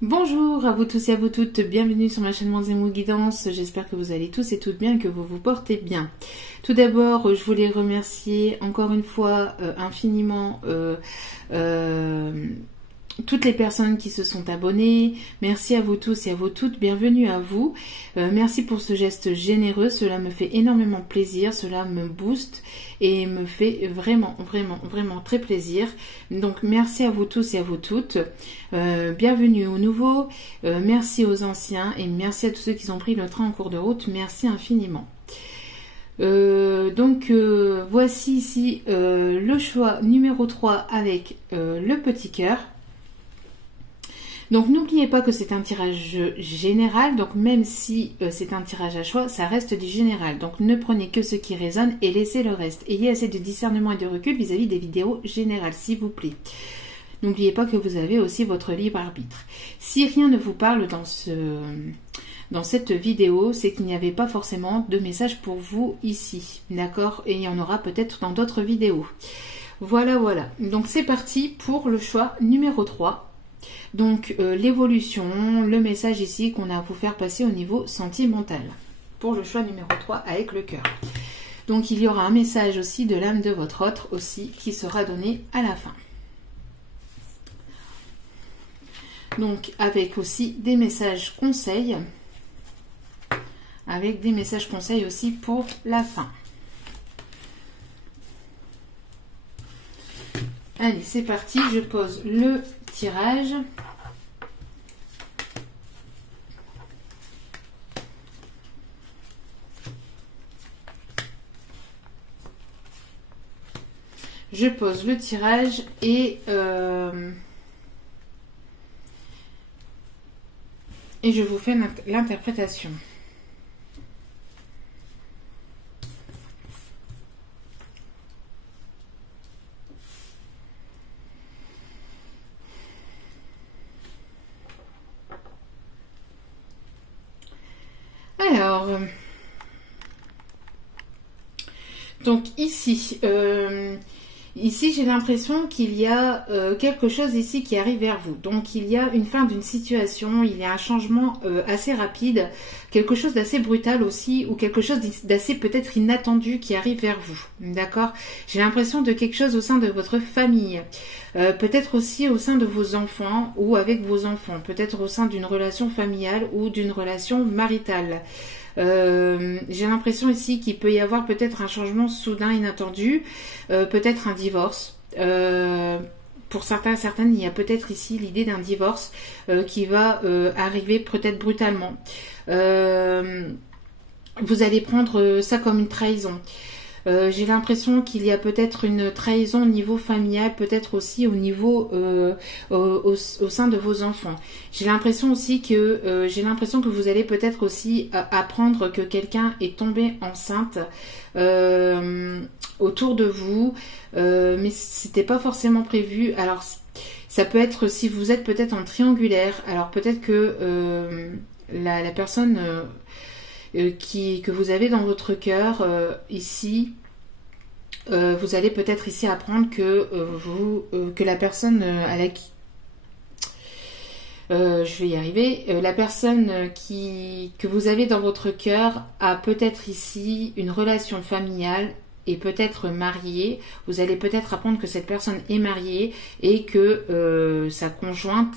Bonjour à vous tous et à vous toutes, bienvenue sur ma chaîne Manzemou Guidance, j'espère que vous allez tous et toutes bien et que vous vous portez bien. Tout d'abord, je voulais remercier encore une fois infiniment toutes les personnes qui se sont abonnées. Merci à vous tous et à vous toutes, bienvenue à vous. Merci pour ce geste généreux, cela me fait énormément plaisir, cela me booste et me fait vraiment très plaisir. Donc merci à vous tous et à vous toutes. Bienvenue aux nouveaux, merci aux anciens et merci à tous ceux qui ont pris le train en cours de route, merci infiniment. Voici ici le choix numéro 3 avec le petit cœur. Donc n'oubliez pas que c'est un tirage général, donc même si c'est un tirage à choix, ça reste du général. Donc ne prenez que ce qui résonne et laissez le reste. Ayez assez de discernement et de recul vis-à-vis des vidéos générales, s'il vous plaît. N'oubliez pas que vous avez aussi votre libre arbitre. Si rien ne vous parle dans cette vidéo, c'est qu'il n'y avait pas forcément de message pour vous ici, d'accord? Et il y en aura peut-être dans d'autres vidéos. Voilà. Donc c'est parti pour le choix numéro 3. Donc l'évolution, le message ici qu'on a à vous faire passer au niveau sentimental. Pour le choix numéro 3 avec le cœur. Donc il y aura un message aussi de l'âme de votre autre aussi qui sera donné à la fin. Donc avec aussi des messages conseils. Avec des messages conseils aussi pour la fin. Allez, c'est parti, je pose le tirage. Je pose le tirage et je vous fais l'interprétation. Alors, donc ici, j'ai l'impression qu'il y a quelque chose ici qui arrive vers vous. Donc il y a une fin d'une situation, il y a un changement assez rapide, quelque chose d'assez brutal aussi, ou quelque chose d'assez peut-être inattendu qui arrive vers vous. D'accord? J'ai l'impression de quelque chose au sein de votre famille. Peut-être aussi au sein de vos enfants ou avec vos enfants, peut-être au sein d'une relation familiale ou d'une relation maritale. J'ai l'impression ici qu'il peut y avoir peut-être un changement soudain, inattendu, peut-être un divorce. Pour certaines, il y a peut-être ici l'idée d'un divorce qui va arriver peut-être brutalement. Vous allez prendre ça comme une trahison. J'ai l'impression qu'il y a peut-être une trahison au niveau familial, peut-être aussi au niveau au sein de vos enfants. J'ai l'impression aussi que vous allez peut-être aussi apprendre que quelqu'un est tombé enceinte autour de vous, mais c'était pas forcément prévu. Alors ça peut être si vous êtes peut-être en triangulaire. Alors peut-être que la personne que vous avez dans votre cœur ici, vous allez peut-être ici apprendre que que la personne à la qui je vais y arriver, la personne que vous avez dans votre cœur a peut-être ici une relation familiale et peut-être mariée. Vous allez peut-être apprendre que cette personne est mariée et que sa conjointe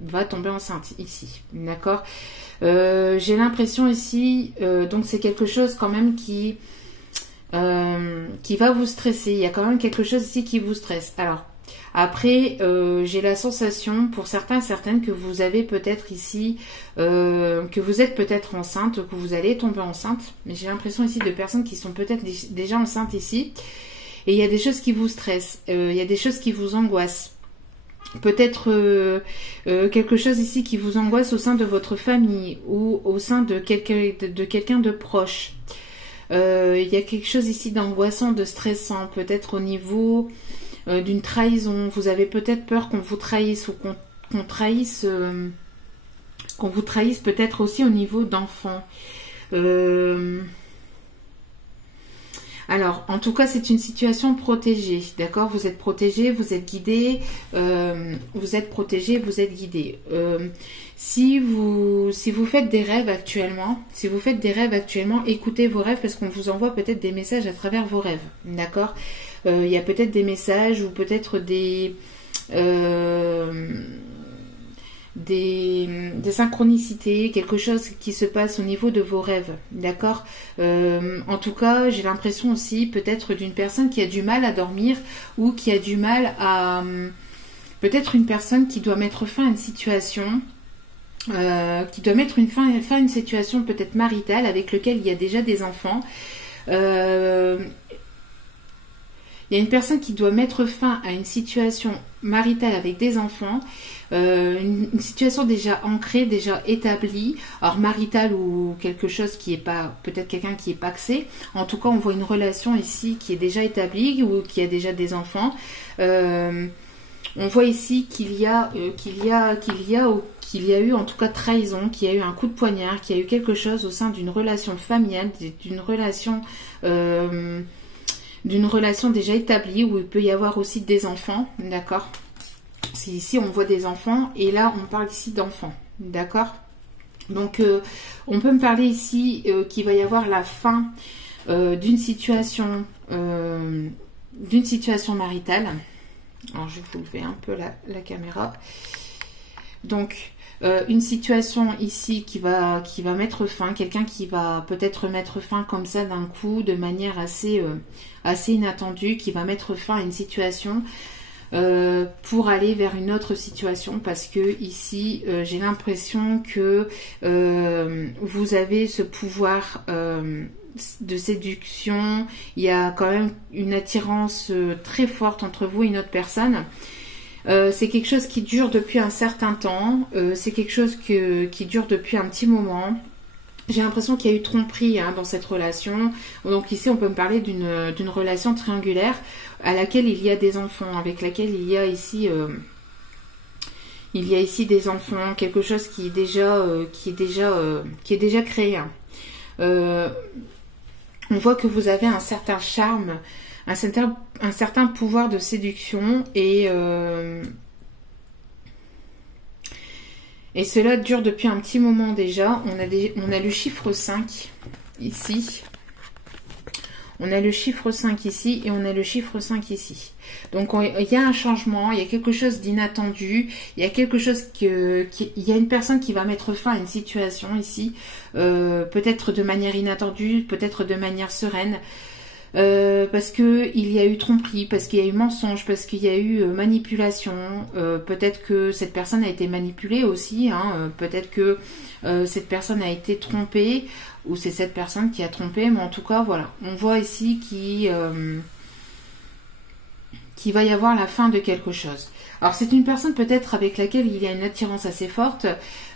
va tomber enceinte ici, d'accord? J'ai l'impression ici, donc c'est quelque chose quand même qui va vous stresser. Il y a quand même quelque chose ici qui vous stresse. Alors, après, j'ai la sensation pour certaines que vous avez peut-être ici, que vous êtes peut-être enceinte, que vous allez tomber enceinte. Mais j'ai l'impression ici de personnes qui sont peut-être déjà enceintes ici. Et il y a des choses qui vous stressent, il y a des choses qui vous angoissent. Peut-être quelque chose ici qui vous angoisse au sein de votre famille ou au sein de quelqu'un de proche. Il y a quelque chose ici d'angoissant, de stressant, peut-être au niveau d'une trahison. Vous avez peut-être peur qu'on vous trahisse ou qu'on vous trahisse peut-être aussi au niveau d'enfants. Alors, en tout cas, c'est une situation protégée, d'accord? Vous êtes protégé, vous êtes guidé, vous êtes protégé, vous êtes guidé. Si vous faites des rêves actuellement, écoutez vos rêves parce qu'on vous envoie peut-être des messages à travers vos rêves, d'accord? Il y a peut-être des messages ou peut-être des synchronicités, quelque chose qui se passe au niveau de vos rêves, d'accord? En tout cas, j'ai l'impression aussi peut-être d'une personne qui a du mal à dormir ou qui a du mal à... peut-être une personne qui doit mettre fin à une situation, fin à une situation peut-être maritale avec lequel il y a déjà des enfants. Il y a une personne qui doit mettre fin à une situation maritale avec des enfants, une situation déjà ancrée, déjà établie, alors maritale ou quelque chose qui est pas, peut-être quelqu'un qui est pacsé. En tout cas, on voit une relation ici qui est déjà établie ou qui a déjà des enfants. On voit ici qu'il y a eu en tout cas trahison, qu'il y a eu un coup de poignard, qu'il y a eu quelque chose au sein d'une relation familiale, d'une relation déjà établie où il peut y avoir aussi des enfants, d'accord? Ici on voit des enfants et là on parle ici d'enfants, d'accord? Donc on peut me parler ici qu'il va y avoir la fin d'une situation maritale. Alors je vais vous lever un peu la caméra. Donc une situation ici qui va mettre fin, quelqu'un qui va peut-être mettre fin comme ça d'un coup, de manière assez inattendue, qui va mettre fin à une situation pour aller vers une autre situation, parce que ici j'ai l'impression que vous avez ce pouvoir de séduction. Il y a quand même une attirance très forte entre vous et une autre personne. C'est quelque chose qui dure depuis un certain temps, c'est quelque chose qui dure depuis un petit moment. J'ai l'impression qu'il y a eu tromperie dans cette relation. Donc ici on peut me parler d'une relation triangulaire à laquelle il y a des enfants, avec laquelle il y a ici des enfants, quelque chose qui est déjà créé. On voit que vous avez un certain charme, un certain pouvoir de séduction et cela dure depuis un petit moment déjà. On a le chiffre 5 ici. On a le chiffre 5 ici et on a le chiffre 5 ici. Donc il y a un changement, il y a quelque chose d'inattendu, il y a quelque chose il y a une personne qui va mettre fin à une situation ici, peut-être de manière inattendue, peut-être de manière sereine. Parce que il y a eu tromperie, parce qu'il y a eu mensonge, parce qu'il y a eu manipulation, peut-être que cette personne a été manipulée aussi, peut-être que cette personne a été trompée, ou c'est cette personne qui a trompé, mais en tout cas voilà, on voit ici qu'il va y avoir la fin de quelque chose. Alors c'est une personne peut-être avec laquelle il y a une attirance assez forte,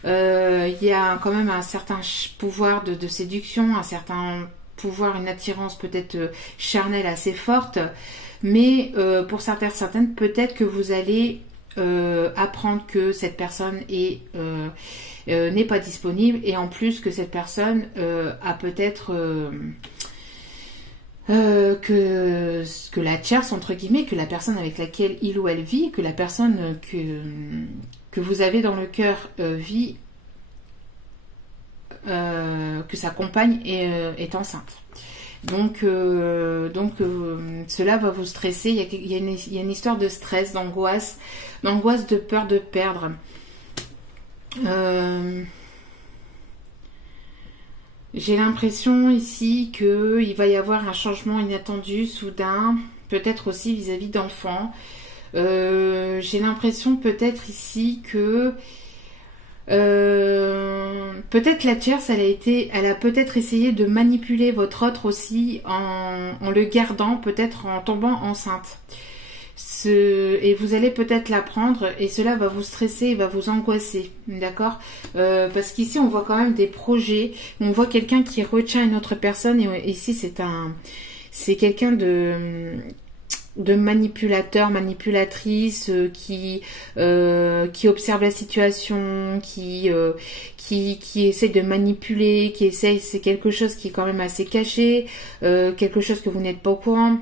il y a quand même un certain pouvoir de séduction, un certain pouvoir, une attirance peut-être charnelle assez forte, mais pour certaines, peut-être que vous allez apprendre que cette personne n'est pas disponible, et en plus que cette personne a peut-être que la tierce, entre guillemets, que la personne avec laquelle il ou elle vit, que la personne que vous avez dans le cœur vit, que sa compagne est enceinte. Donc cela va vous stresser. Il y a une histoire de stress, d'angoisse, de peur de perdre. J'ai l'impression ici qu'il va y avoir un changement inattendu, soudain, peut-être aussi vis-à-vis d'enfants. J'ai l'impression peut-être ici que peut-être la tierce, elle a peut-être essayé de manipuler votre autre aussi en le gardant, peut-être en tombant enceinte. Et vous allez peut-être l'apprendre et cela va vous stresser et va vous angoisser, d'accord? Parce qu'ici on voit quand même des projets, on voit quelqu'un qui retient une autre personne, et ici c'est quelqu'un manipulateurs, manipulatrices qui observent la situation, qui essaie de manipuler, c'est quelque chose qui est quand même assez caché, quelque chose que vous n'êtes pas au courant.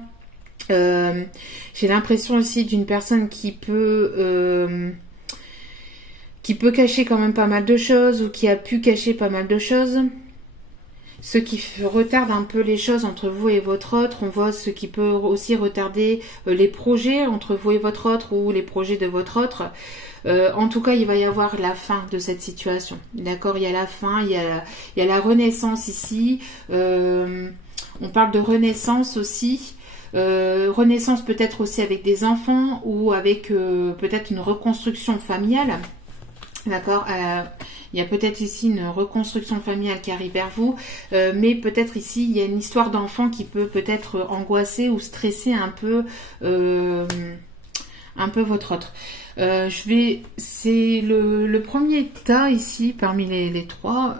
J'ai l'impression aussi d'une personne qui peut cacher quand même pas mal de choses, ou qui a pu cacher pas mal de choses. Ce qui retarde un peu les choses entre vous et votre autre. On voit ce qui peut aussi retarder les projets entre vous et votre autre, ou les projets de votre autre. En tout cas, il va y avoir la fin de cette situation. D'accord, il y a la fin, il y a la renaissance ici. On parle de renaissance aussi. Renaissance peut-être aussi avec des enfants, ou avec peut-être une reconstruction familiale. D'accord, il y a peut-être ici une reconstruction familiale qui arrive vers vous, mais peut-être ici il y a une histoire d'enfant qui peut peut-être angoisser ou stresser un peu votre autre. C'est le premier tas ici parmi les trois.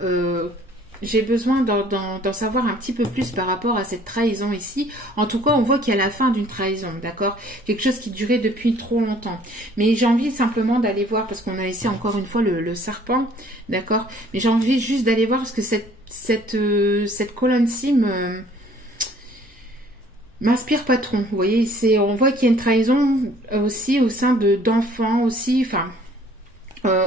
J'ai besoin d'en savoir un petit peu plus par rapport à cette trahison ici. En tout cas, on voit qu'il y a la fin d'une trahison, d'accord? Quelque chose qui durait depuis trop longtemps. Mais j'ai envie simplement d'aller voir, parce qu'on a ici encore une fois le serpent, d'accord? Mais j'ai envie juste d'aller voir, parce que cette colonne-ci m'inspire pas trop. Vous voyez, on voit qu'il y a une trahison aussi au sein d'enfants aussi, enfin...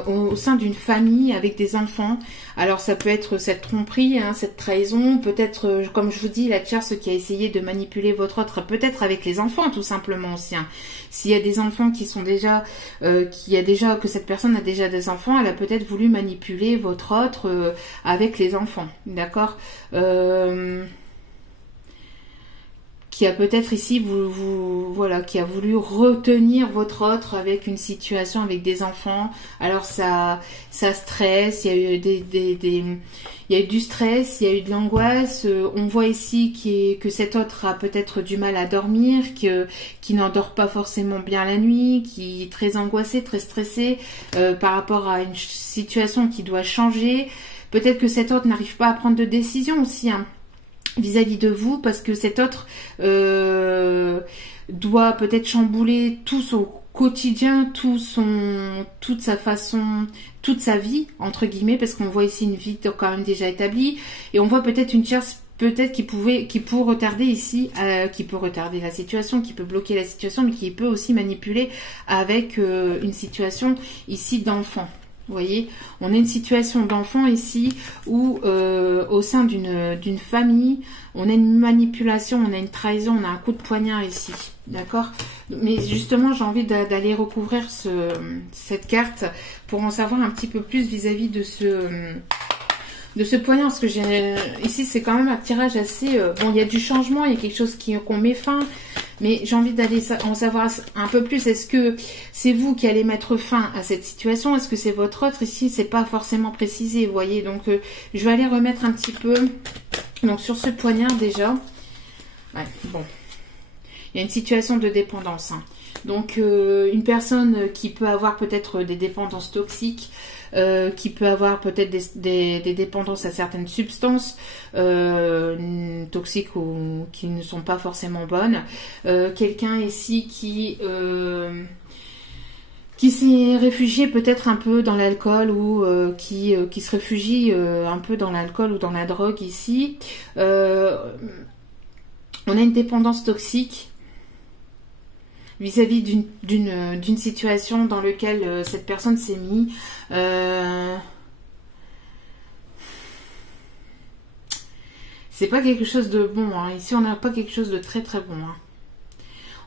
au sein d'une famille avec des enfants. Alors ça peut être cette tromperie, hein, cette trahison, peut-être comme je vous dis, la tierce qui a essayé de manipuler votre autre, peut-être avec les enfants tout simplement aussi. Hein. S'il y a des enfants qui sont déjà, que cette personne a déjà des enfants, elle a peut-être voulu manipuler votre autre avec les enfants, d'accord, qui a peut-être ici voilà, qui a voulu retenir votre autre avec une situation avec des enfants. Alors ça stresse, il y a eu il y a eu du stress, il y a eu de l'angoisse. On voit ici que cet autre a peut-être du mal à dormir, qui n'endort pas forcément bien la nuit, qui est très angoissé, très stressé par rapport à une situation qui doit changer. Peut-être que cet autre n'arrive pas à prendre de décision aussi, hein, vis-à-vis de vous, parce que cet autre doit peut-être chambouler tout son quotidien, toute sa façon, toute sa vie, entre guillemets, parce qu'on voit ici une vie quand même déjà établie, et on voit peut-être une tierce peut-être qui peut retarder ici, qui peut retarder la situation, qui peut bloquer la situation, mais qui peut aussi manipuler avec une situation ici d'enfant. Vous voyez, on a une situation d'enfant ici où au sein d'une famille, on a une manipulation, on a une trahison, on a un coup de poignard ici, d'accord? Mais justement, j'ai envie d'aller recouvrir cette carte pour en savoir un petit peu plus vis-à-vis de ce poignard, parce que ici c'est quand même un tirage assez... bon, il y a du changement, il y a quelque chose qu'on met fin, mais j'ai envie d'aller en savoir un peu plus. Est-ce que c'est vous qui allez mettre fin à cette situation? Est-ce que c'est votre autre? Ici, c'est pas forcément précisé, vous voyez. Donc, je vais aller remettre un petit peu. Donc, sur ce poignard, déjà. Ouais, bon. Il y a une situation de dépendance. Hein. Donc, une personne qui peut avoir peut-être des dépendances toxiques, qui peut avoir peut-être des dépendances à certaines substances toxiques ou qui ne sont pas forcément bonnes. Quelqu'un ici qui s'est réfugié peut-être un peu dans l'alcool, ou qui se réfugie un peu dans l'alcool ou dans la drogue ici. On a une dépendance toxique vis-à-vis d'une situation dans laquelle cette personne s'est mise. C'est pas quelque chose de bon. Hein. Ici, on n'a pas quelque chose de très très bon. Hein.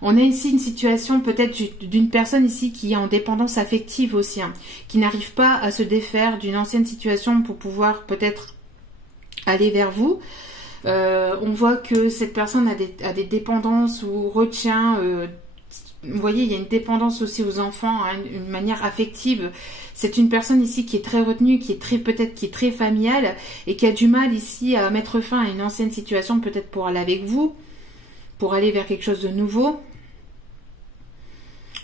On a ici une situation peut-être d'une personne ici qui est en dépendance affective aussi, hein, qui n'arrive pas à se défaire d'une ancienne situation pour pouvoir peut-être aller vers vous. On voit que cette personne a des dépendances ou retient... vous voyez, il y a une dépendance aussi aux enfants, hein, une manière affective. C'est une personne ici qui est très retenue, qui est très familiale, et qui a du mal ici à mettre fin à une ancienne situation, peut-être pour aller avec vous, pour aller vers quelque chose de nouveau.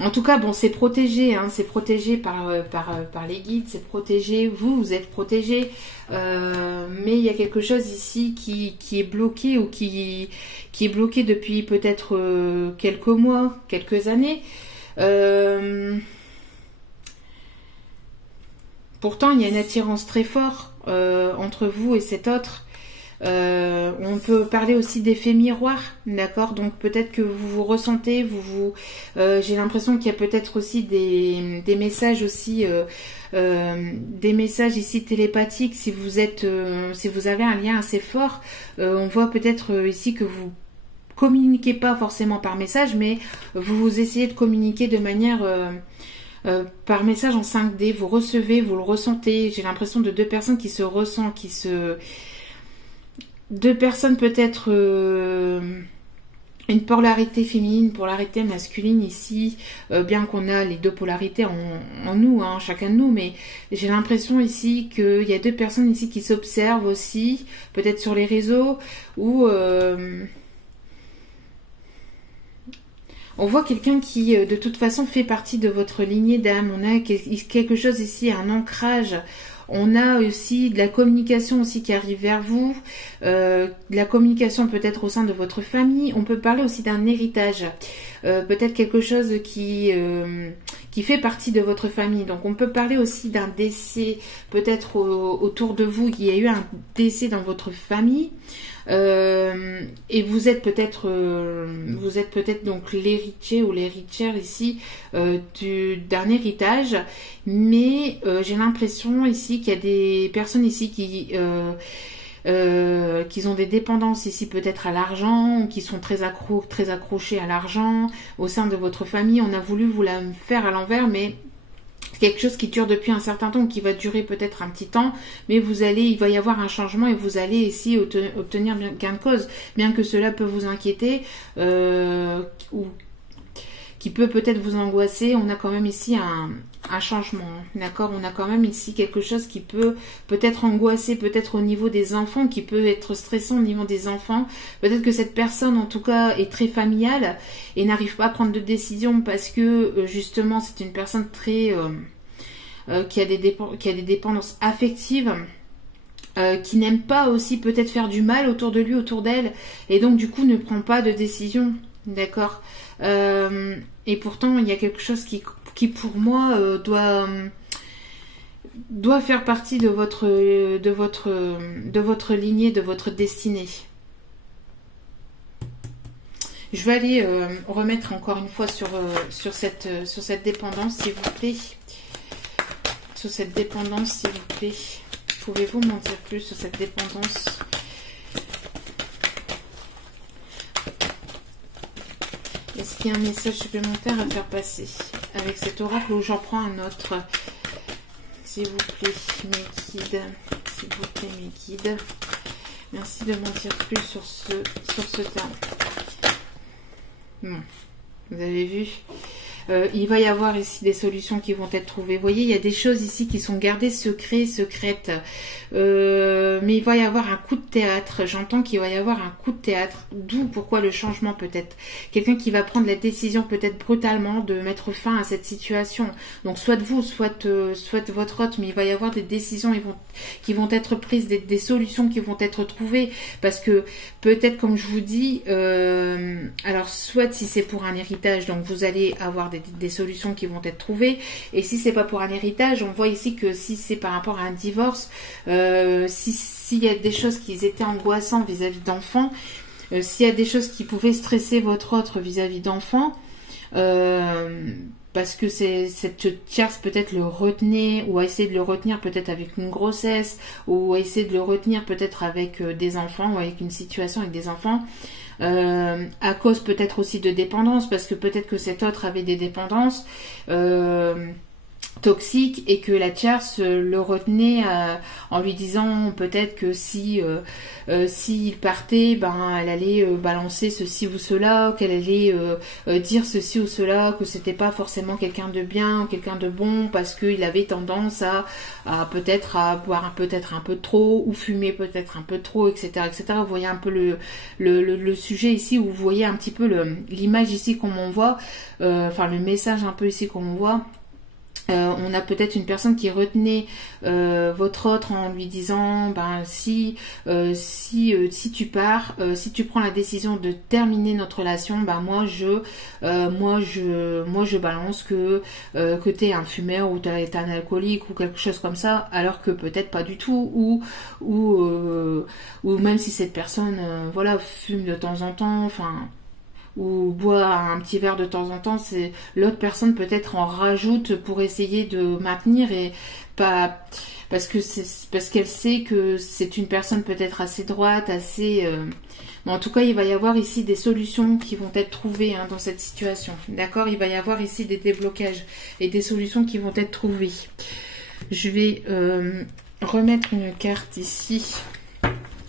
En tout cas, bon, c'est protégé, hein, c'est protégé par les guides, c'est protégé, vous êtes protégé, mais il y a quelque chose ici qui est bloqué ou qui est bloqué depuis peut-être quelques mois, quelques années. Pourtant, il y a une attirance très forte entre vous et cet autre. On peut parler aussi d'effet miroir, d'accord? Donc peut-être que vous vous ressentez, j'ai l'impression qu'il y a peut-être aussi des messages aussi, des messages ici télépathiques. Si vous avez un lien assez fort, on voit peut-être ici que vous communiquez pas forcément par message, mais vous essayez de communiquer de manière par message en 5D. Vous recevez, vous le ressentez. J'ai l'impression de deux personnes qui se ressentent, deux personnes peut-être une polarité féminine, polarité masculine ici, bien qu'on a les deux polarités en nous, hein, chacun de nous, mais j'ai l'impression ici qu'il y a deux personnes ici qui s'observent aussi, peut-être sur les réseaux, où on voit quelqu'un qui de toute façon fait partie de votre lignée d'âme. On a quelque chose ici, un ancrage. On a aussi de la communication aussi qui arrive vers vous, de la communication peut-être au sein de votre famille. On peut parler aussi d'un héritage, peut-être quelque chose qui fait partie de votre famille. Donc on peut parler aussi d'un décès, peut-être autour de vous, il y a eu un décès dans votre famille. Et vous êtes peut-être donc l'héritier ou l'héritière ici d'un héritage, mais j'ai l'impression ici qu'il y a des personnes ici qui ont des dépendances ici peut-être à l'argent, ou qui sont très accrochés à l'argent au sein de votre famille. On a voulu vous la faire à l'envers, mais quelque chose qui dure depuis un certain temps, qui va durer peut-être un petit temps, mais il va y avoir un changement et vous allez ici obtenir gain de cause, bien que cela peut vous inquiéter ou qui peut peut-être vous angoisser. On a quand même ici un changement, d'accord? On a quand même ici quelque chose qui peut peut-être angoisser, peut-être au niveau des enfants, qui peut être stressant au niveau des enfants. Peut-être que cette personne, en tout cas, est très familiale et n'arrive pas à prendre de décision parce que, justement, c'est une personne très qui a des dépendances affectives, qui n'aime pas aussi peut-être faire du mal autour de lui, autour d'elle, et donc, du coup, ne prend pas de décision, d'accord? Et pourtant, il y a quelque chose qui pour moi doit faire partie de votre lignée, de votre destinée. Je vais aller remettre encore une fois sur cette dépendance, s'il vous plaît. Sur cette dépendance, s'il vous plaît. Pouvez-vous m'en dire plus sur cette dépendance ? Est-ce qu'il y a un message supplémentaire à faire passer avec cet oracle, ou j'en prends un autre? S'il vous plaît, mes guides. S'il vous plaît, mes guides. Merci de m'en dire plus sur ce terme. Bon, vous avez vu. Il va y avoir ici des solutions qui vont être trouvées. Vous voyez, il y a des choses ici qui sont gardées secrètes. Mais il va y avoir un coup de théâtre. J'entends qu'il va y avoir un coup de théâtre. D'où pourquoi le changement peut-être. Quelqu'un qui va prendre la décision peut-être brutalement de mettre fin à cette situation. Donc soit vous, soit votre hôte, mais il va y avoir des décisions qui vont être prises, des solutions qui vont être trouvées. Parce que peut-être, comme je vous dis, alors soit si c'est pour un héritage, donc vous allez avoir des solutions qui vont être trouvées, et si c'est pas pour un héritage, on voit ici que si c'est par rapport à un divorce, s'il y a des choses qui étaient angoissantes vis-à-vis d'enfants, s'il y a des choses qui pouvaient stresser votre autre vis-à-vis d'enfants, parce que cette tierce peut-être le retenait, ou a essayé de le retenir peut-être avec une grossesse, ou a essayé de le retenir peut-être avec des enfants, ou avec une situation avec des enfants, à cause peut-être aussi de dépendance, parce que peut-être que cet autre avait des dépendances, toxique et que la tierce le retenait en lui disant peut-être que si s'il partait, ben elle allait balancer ceci ou cela, qu'elle allait dire ceci ou cela, que c'était pas forcément quelqu'un de bien ou quelqu'un de bon parce qu'il avait tendance à peut-être à boire peut-être un peu trop ou fumer peut-être un peu trop, etc., etc. Vous voyez un peu le sujet ici, où vous voyez un petit peu l'image ici qu'on m'envoie, enfin le message un peu ici qu'on m'envoie. On a peut-être une personne qui retenait votre autre en lui disant ben si tu pars, si tu prends la décision de terminer notre relation, ben moi je balance que t'es un fumeur ou t'es un alcoolique ou quelque chose comme ça, alors que peut-être pas du tout, ou même si cette personne voilà fume de temps en temps, enfin, ou boit un petit verre de temps en temps, c'est l'autre personne peut-être en rajoute pour essayer de maintenir, et pas parce qu'elle sait que c'est une personne peut-être assez droite, assez mais en tout cas il va y avoir ici des solutions qui vont être trouvées dans cette situation, d'accord. Il va y avoir ici des déblocages et des solutions qui vont être trouvées. Je vais remettre une carte ici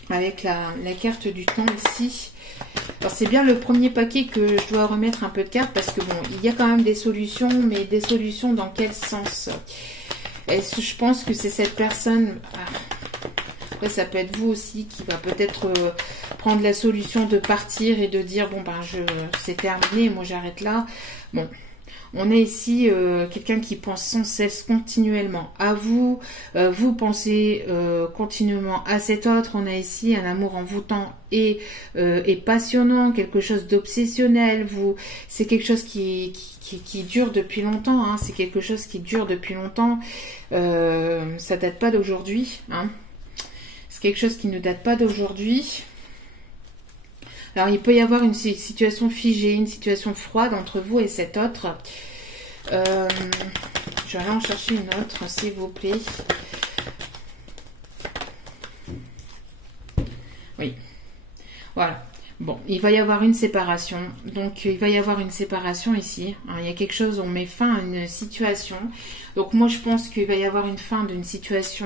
avec la carte du temps ici. Alors c'est bien le premier paquet que je dois remettre un peu de cartes, parce que bon, il y a quand même des solutions, mais des solutions dans quel sens? Est-ce que je pense que c'est cette personne, après ça peut être vous aussi, qui va peut-être prendre la solution de partir et de dire bon ben c'est terminé, moi j'arrête là. Bon, on a ici quelqu'un qui pense sans cesse continuellement à vous, vous pensez continuellement à cet autre. On a ici un amour envoûtant et passionnant, quelque chose d'obsessionnel. C'est quelque chose qui dure depuis longtemps, c'est quelque chose qui dure depuis longtemps. Ça date pas d'aujourd'hui, c'est quelque chose qui ne date pas d'aujourd'hui. Alors, il peut y avoir une situation figée, une situation froide entre vous et cet autre. Je vais aller en chercher une autre, s'il vous plaît. Oui. Voilà. Bon, il va y avoir une séparation. Donc, il va y avoir une séparation ici. Il y a quelque chose, on met fin à une situation. Donc, moi, je pense qu'il va y avoir une fin d'une situation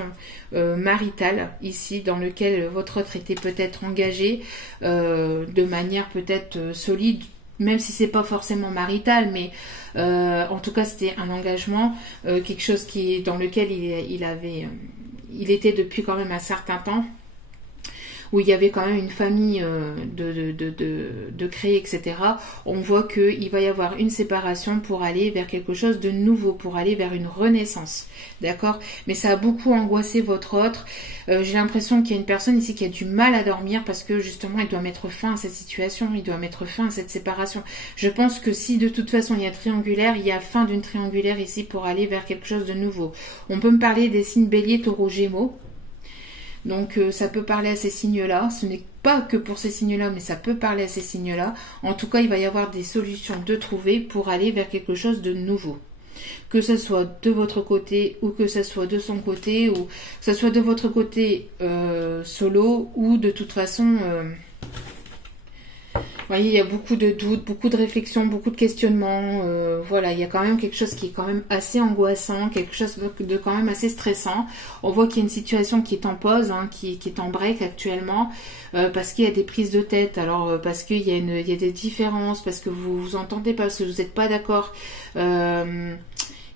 maritale ici, dans lequel votre autre était peut-être engagé de manière peut-être solide, même si c'est pas forcément marital, mais en tout cas, c'était un engagement, quelque chose dans lequel il était depuis quand même un certain temps, où il y avait quand même une famille de créer, etc. On voit qu'il va y avoir une séparation pour aller vers quelque chose de nouveau, pour aller vers une renaissance, d'accord. Mais ça a beaucoup angoissé votre autre. J'ai l'impression qu'il y a une personne ici qui a du mal à dormir, parce que justement il doit mettre fin à cette situation, il doit mettre fin à cette séparation. Je pense que si de toute façon il y a triangulaire, il y a fin d'une triangulaire ici pour aller vers quelque chose de nouveau. On peut me parler des signes Bélier, Taureau, Gémeaux. Donc ça peut parler à ces signes-là. Ce n'est pas que pour ces signes-là, mais ça peut parler à ces signes-là. En tout cas, il va y avoir des solutions de trouver pour aller vers quelque chose de nouveau. Que ce soit de votre côté ou que ce soit de son côté, ou que ce soit de votre côté solo, ou de toute façon... Vous voyez, il y a beaucoup de doutes, beaucoup de réflexions, beaucoup de questionnements. Voilà, il y a quand même quelque chose qui est quand même assez angoissant, quelque chose de quand même assez stressant. On voit qu'il y a une situation qui est en pause, qui est en break actuellement, parce qu'il y a des prises de tête. Alors, parce qu'il y a des différences, parce que vous vous entendez pas, parce que vous n'êtes pas d'accord.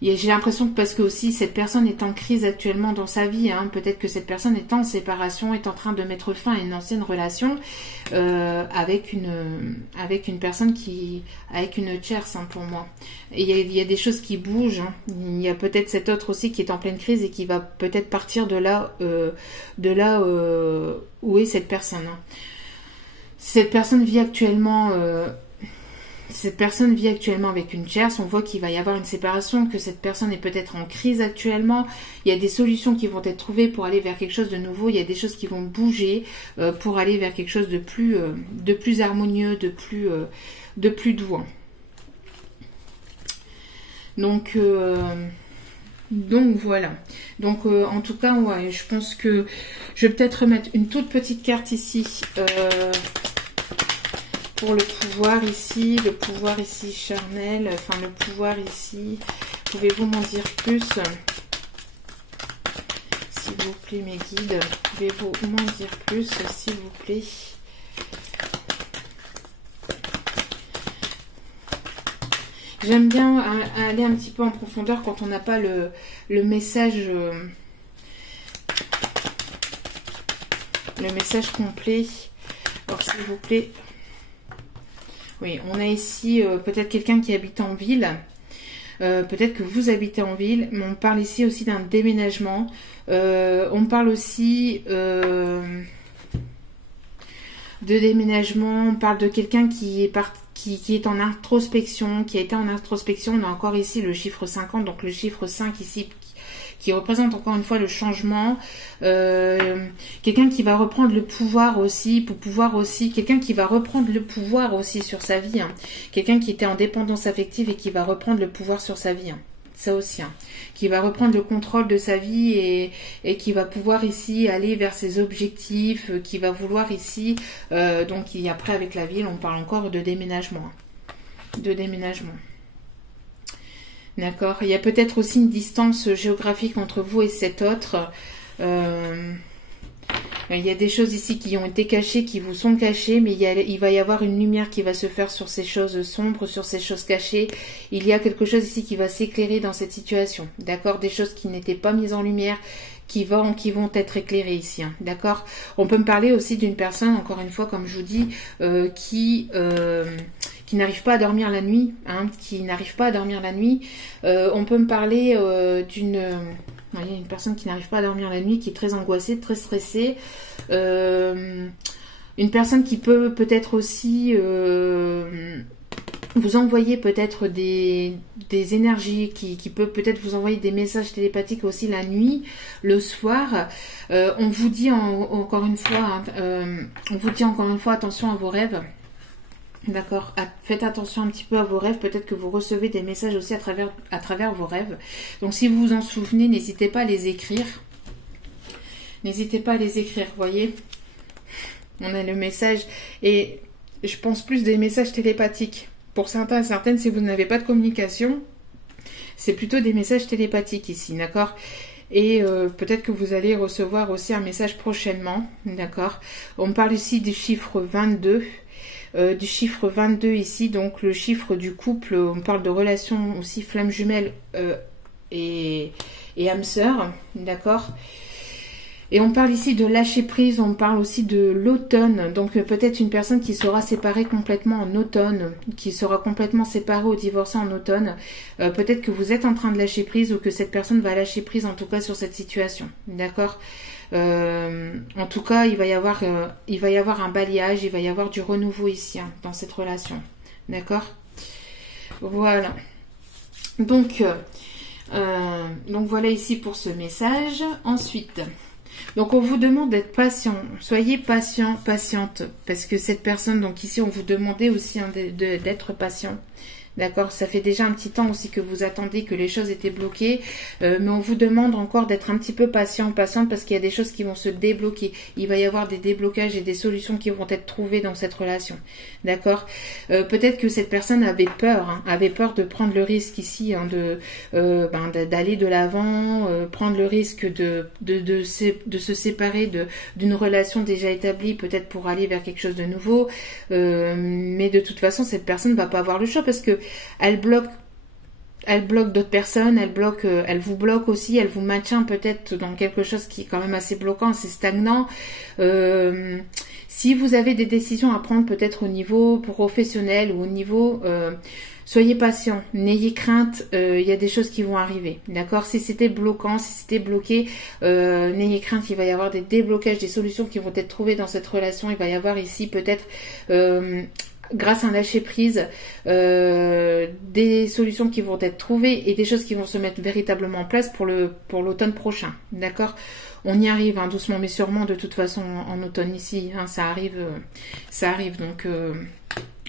J'ai l'impression que parce que aussi cette personne est en crise actuellement dans sa vie, peut-être que cette personne est en séparation, est en train de mettre fin à une ancienne relation avec une personne avec une tierce, pour moi. Et il y a des choses qui bougent. Il y a peut-être cet autre aussi qui est en pleine crise et qui va peut-être partir de là où est cette personne. Cette personne vit actuellement... Cette personne vit actuellement avec une tierce, on voit qu'il va y avoir une séparation, que cette personne est peut-être en crise actuellement. Il y a des solutions qui vont être trouvées pour aller vers quelque chose de nouveau, il y a des choses qui vont bouger pour aller vers quelque chose de plus harmonieux, de plus doux. Donc voilà. Donc en tout cas, ouais, je pense que je vais peut-être remettre une toute petite carte ici. Pour le pouvoir ici charnel, enfin le pouvoir ici pouvez-vous m'en dire plus? S'il vous plaît, mes guides, pouvez-vous m'en dire plus, s'il vous plaît? J'aime bien aller un petit peu en profondeur quand on n'a pas le message complet. Alors, s'il vous plaît. Oui, on a ici peut-être quelqu'un qui habite en ville. Peut-être que vous habitez en ville, mais on parle ici aussi d'un déménagement. On parle aussi de déménagement. On parle de quelqu'un qui est en introspection, qui a été en introspection. On a encore ici le chiffre 50, donc le chiffre 5 ici qui représente encore une fois le changement. Quelqu'un qui va reprendre le pouvoir aussi, quelqu'un qui va reprendre le pouvoir aussi sur sa vie. Hein. Quelqu'un qui était en dépendance affective et qui va reprendre le pouvoir sur sa vie. Hein. Ça aussi. Hein. Qui va reprendre le contrôle de sa vie et qui va pouvoir ici aller vers ses objectifs, qui va vouloir ici, donc après avec la ville, on parle encore de déménagement. Hein. De déménagement. D'accord. Il y a peut-être aussi une distance géographique entre vous et cet autre. Il y a des choses ici qui ont été cachées, qui vous sont cachées, mais il va y avoir une lumière qui va se faire sur ces choses sombres, sur ces choses cachées. Il y a quelque chose ici qui va s'éclairer dans cette situation. D'accord. Des choses qui n'étaient pas mises en lumière, qui vont être éclairées ici. Hein. D'accord. On peut me parler aussi d'une personne, encore une fois, comme je vous dis, qui n'arrive pas à dormir la nuit, hein, on peut me parler d'une personne qui n'arrive pas à dormir la nuit, qui est très angoissée, très stressée. Une personne qui peut-être aussi vous envoyer peut-être des énergies, qui peut peut-être vous envoyer des messages télépathiques aussi la nuit, le soir. On vous dit encore une fois, attention à vos rêves. D'accord. Faites attention un petit peu à vos rêves. Peut-être que vous recevez des messages aussi à travers vos rêves. Donc, si vous vous en souvenez, n'hésitez pas à les écrire. N'hésitez pas à les écrire, voyez. On a le message. Et je pense plus des messages télépathiques. Pour certains et certaines, si vous n'avez pas de communication, c'est plutôt des messages télépathiques ici, d'accord. Et peut-être que vous allez recevoir aussi un message prochainement, d'accord. On parle ici du chiffre 22. Du chiffre 22 ici, donc le chiffre du couple, on parle de relation aussi flamme jumelle et âme sœur, d'accord. Et on parle ici de lâcher prise, on parle aussi de l'automne, donc peut-être une personne qui sera séparée complètement en automne, qui sera complètement séparée ou divorcée en automne. Peut-être que vous êtes en train de lâcher prise ou que cette personne va lâcher prise en tout cas sur cette situation, d'accord. En tout cas, il va y avoir un balayage, il va y avoir du renouveau ici, hein, dans cette relation. D'accord. Voilà. Donc voilà ici pour ce message. Ensuite, donc on vous demande d'être patient. Soyez patient, patiente. Parce que cette personne, donc ici, on vous demandait aussi hein, d'être patient. D'accord, ça fait déjà un petit temps aussi que vous attendez, que les choses étaient bloquées, mais on vous demande encore d'être un petit peu patiente, parce qu'il y a des choses qui vont se débloquer. Il va y avoir des déblocages et des solutions qui vont être trouvées dans cette relation. D'accord. Peut-être que cette personne avait peur de prendre le risque ici, hein, d'aller de l'avant, prendre le risque de se séparer d'une relation déjà établie, peut-être pour aller vers quelque chose de nouveau. Mais de toute façon, cette personne ne va pas avoir le choix parce que elle bloque d'autres personnes, elle vous bloque aussi, elle vous maintient peut-être dans quelque chose qui est quand même assez bloquant, assez stagnant. Si vous avez des décisions à prendre peut-être au niveau professionnel ou au niveau... soyez patient, n'ayez crainte, il y a des choses qui vont arriver, d'accord. Si c'était bloquant, si c'était bloqué, n'ayez crainte, il va y avoir des déblocages, des solutions qui vont être trouvées dans cette relation. Il va y avoir ici peut-être... grâce à un lâcher prise, des solutions qui vont être trouvées et des choses qui vont se mettre véritablement en place pour l'automne prochain, d'accord. On y arrive hein, doucement mais sûrement, de toute façon en automne ici, hein, ça arrive donc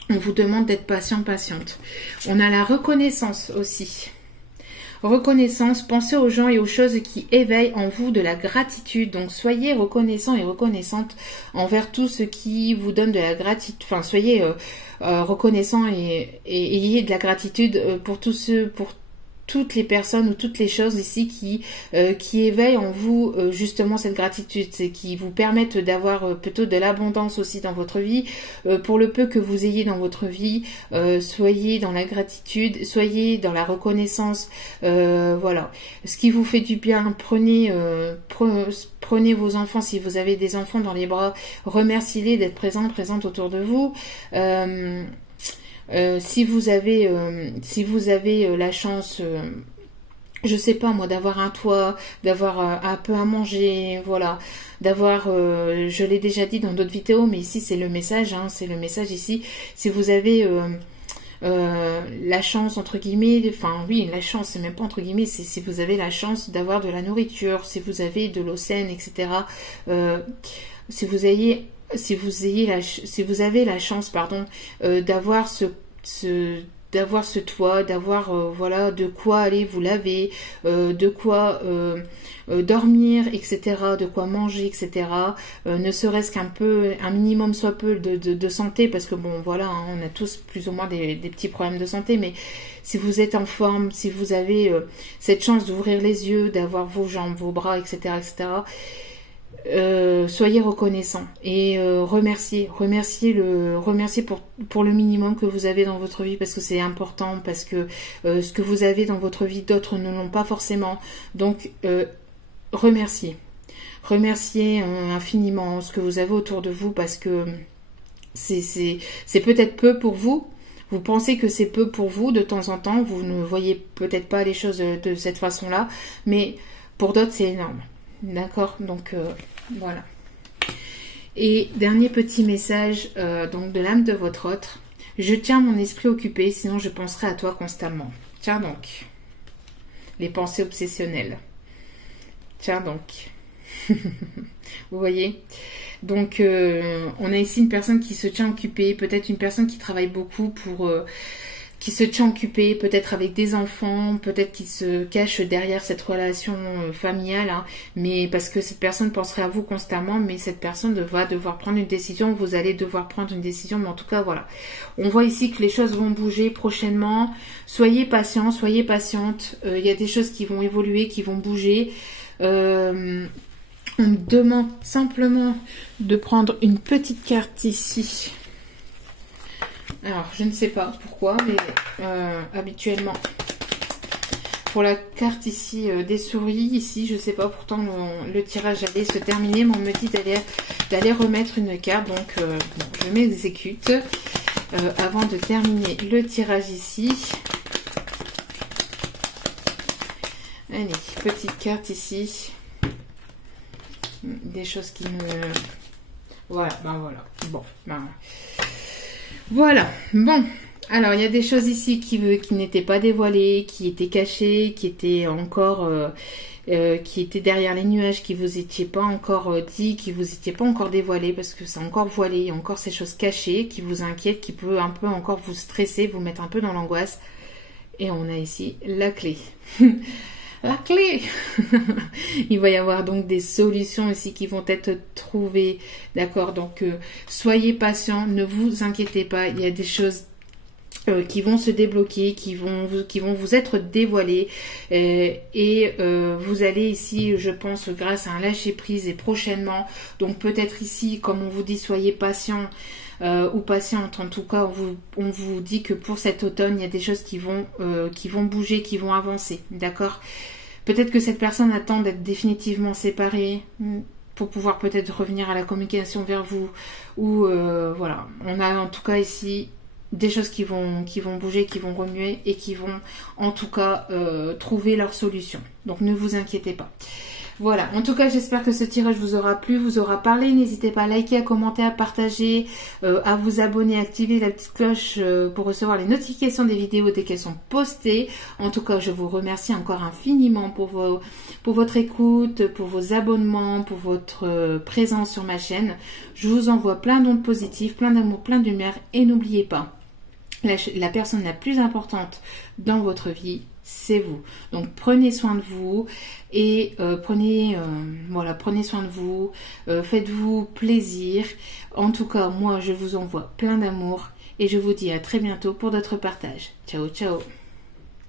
on vous demande d'être patient, patiente. On a la reconnaissance aussi. Reconnaissance, pensez aux gens et aux choses qui éveillent en vous de la gratitude. Donc soyez reconnaissant et reconnaissante envers tout ce qui vous donne de la gratitude. Enfin, soyez reconnaissant et ayez de la gratitude pour tout ce toutes les personnes ou toutes les choses ici qui éveillent en vous justement cette gratitude, c'est qui vous permettent d'avoir plutôt de l'abondance aussi dans votre vie. Pour le peu que vous ayez dans votre vie, soyez dans la gratitude, soyez dans la reconnaissance, voilà. Ce qui vous fait du bien, prenez vos enfants, si vous avez des enfants dans les bras, remerciez-les d'être présentes autour de vous. Si vous avez la chance, je sais pas moi, d'avoir un toit, d'avoir un peu à manger, voilà, d'avoir, je l'ai déjà dit dans d'autres vidéos, mais ici c'est le message, hein, c'est le message ici. Si vous avez la chance entre guillemets, enfin oui, la chance, c'est même pas entre guillemets, c'est si vous avez la chance d'avoir de la nourriture, si vous avez de l'eau saine, etc. Si vous avez la chance, pardon, d'avoir ce toit, d'avoir voilà, de quoi aller vous laver, de quoi dormir, etc., de quoi manger, etc., ne serait-ce un minimum soit peu de santé, parce que bon voilà, hein, on a tous plus ou moins des petits problèmes de santé, mais si vous êtes en forme, si vous avez cette chance d'ouvrir les yeux, d'avoir vos jambes, vos bras, etc., etc., soyez reconnaissant et remerciez pour le minimum que vous avez dans votre vie, parce que c'est important, parce que ce que vous avez dans votre vie, d'autres ne l'ont pas forcément. Donc remerciez infiniment ce que vous avez autour de vous, parce que c'est peut-être peu pour vous. Vous pensez que c'est peu pour vous de temps en temps, vous ne voyez peut-être pas les choses de cette façon-là, mais pour d'autres c'est énorme. D'accord, donc voilà. Et dernier petit message donc de l'âme de votre autre. Je tiens mon esprit occupé, sinon je penserai à toi constamment. Tiens donc. Les pensées obsessionnelles. Tiens donc. Vous voyez? Donc on a ici une personne qui se tient occupée, peut-être une personne qui travaille beaucoup qui se tient occupée, peut-être avec des enfants, peut-être qui se cache derrière cette relation familiale, hein, mais parce que cette personne penserait à vous constamment, mais cette personne va devoir prendre une décision, vous allez devoir prendre une décision, mais en tout cas, voilà. On voit ici que les choses vont bouger prochainement, soyez patient, soyez patiente, il y a des choses qui vont évoluer, qui vont bouger. On me demande simplement de prendre une petite carte ici. Alors, je ne sais pas pourquoi, mais habituellement, pour la carte ici des souris, ici, je ne sais pas, pourtant le tirage allait se terminer, mais on me dit d'aller remettre une carte, donc bon, je m'exécute avant de terminer le tirage ici. Allez, petite carte ici. Des choses qui me... Voilà, ben voilà. Bon, ben... Voilà, bon, alors il y a des choses ici qui n'étaient pas dévoilées, qui étaient cachées, qui étaient encore, qui étaient derrière les nuages, qui vous étiez pas encore dit, qui vous étiez pas encore dévoilées, parce que c'est encore voilé, il y a encore ces choses cachées qui vous inquiètent, qui peut un peu encore vous stresser, vous mettre un peu dans l'angoisse. Et on a ici la clé. La clé. Il va y avoir donc des solutions ici qui vont être trouvées, d'accord, donc soyez patient, ne vous inquiétez pas, il y a des choses qui vont se débloquer, qui vont vous être dévoilées et vous allez ici, je pense, grâce à un lâcher prise et prochainement, donc peut-être ici, comme on vous dit, soyez patient ou patiente, en tout cas on vous dit que pour cet automne il y a des choses qui vont bouger, qui vont avancer, d'accord. Peut-être que cette personne attend d'être définitivement séparée pour pouvoir peut-être revenir à la communication vers vous, ou voilà, on a en tout cas ici des choses qui vont bouger, qui vont remuer et qui vont en tout cas trouver leur solution, donc ne vous inquiétez pas. Voilà, en tout cas j'espère que ce tirage vous aura plu, vous aura parlé. N'hésitez pas à liker, à commenter, à partager, à vous abonner, à activer la petite cloche pour recevoir les notifications des vidéos dès qu'elles sont postées. En tout cas, je vous remercie encore infiniment pour votre écoute, pour vos abonnements, pour votre présence sur ma chaîne. Je vous envoie plein d'ondes positives, plein d'amour, plein de lumière, et n'oubliez pas, la personne la plus importante dans votre vie, c'est vous. Donc prenez soin de vous et prenez soin de vous, faites-vous plaisir. En tout cas, moi je vous envoie plein d'amour et je vous dis à très bientôt pour d'autres partages. Ciao, ciao.